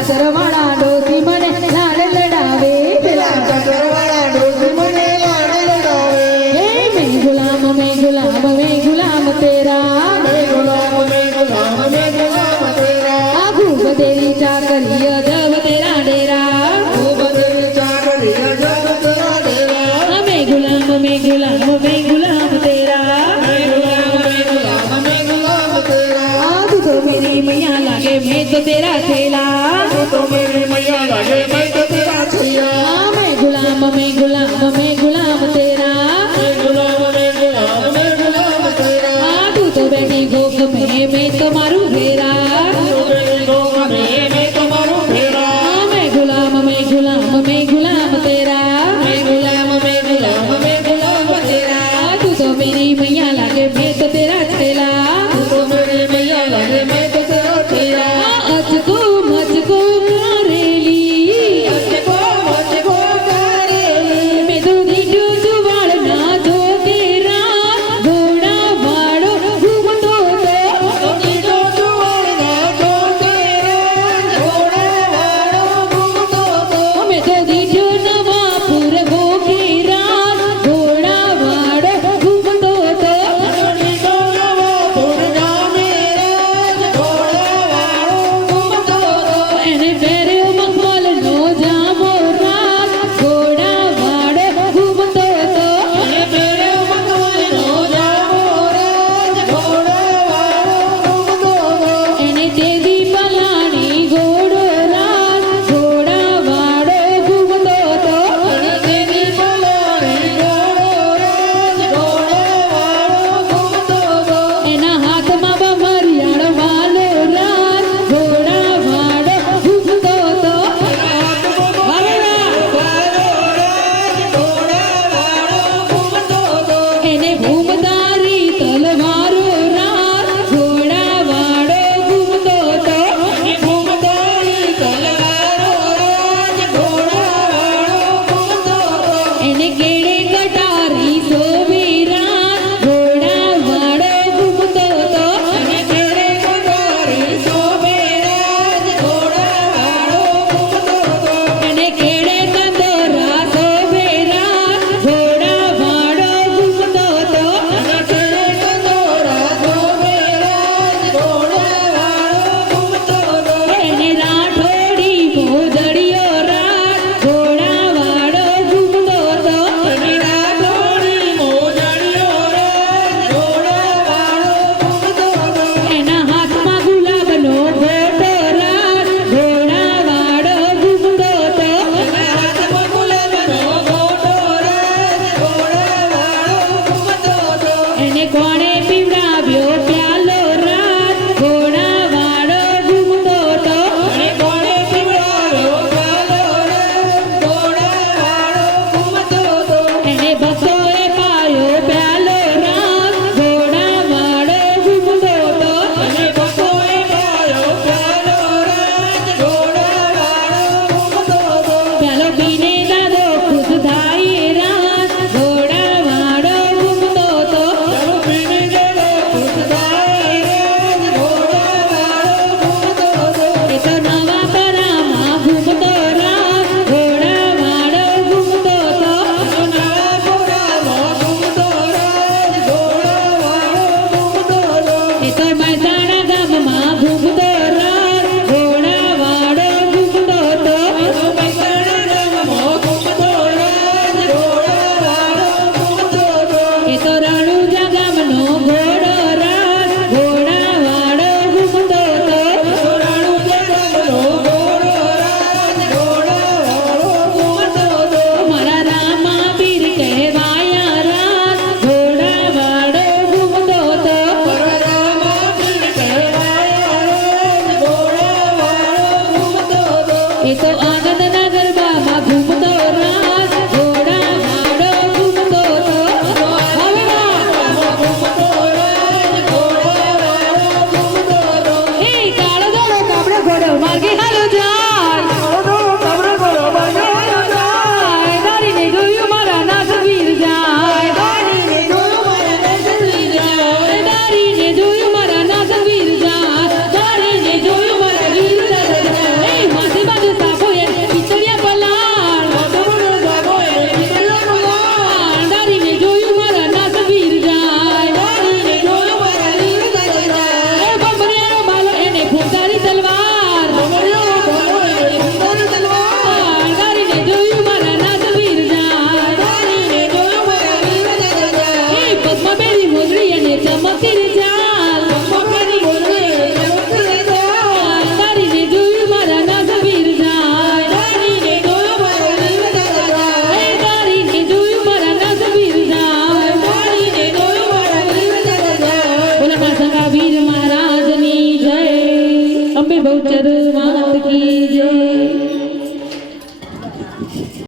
ચકરવાળા ડોસી મને લાડ લડાવે પેલા ચકરવાળા ડોસી મને લાડ લડાવે હે મે ગુલામ મે ગુલામ મે ગુલામ તેરા મે ગુલામ મે ગુલામ મે ગુલામ તેરા આ ભૂખ તેરી ચાકરી અજબ તેરા ડેરા ભૂખ તેરી ચાકરી અજબ તેરા ડેરા મે ગુલામ મે ગુલામ મે ગુલામ તેરા મે ગુલામ મે ગુલામ મે ગુલામ તેરા આ તો મેરી મૈયા લાગે મે તો તેરા છે గులాబమే గులాబమే Kanagama,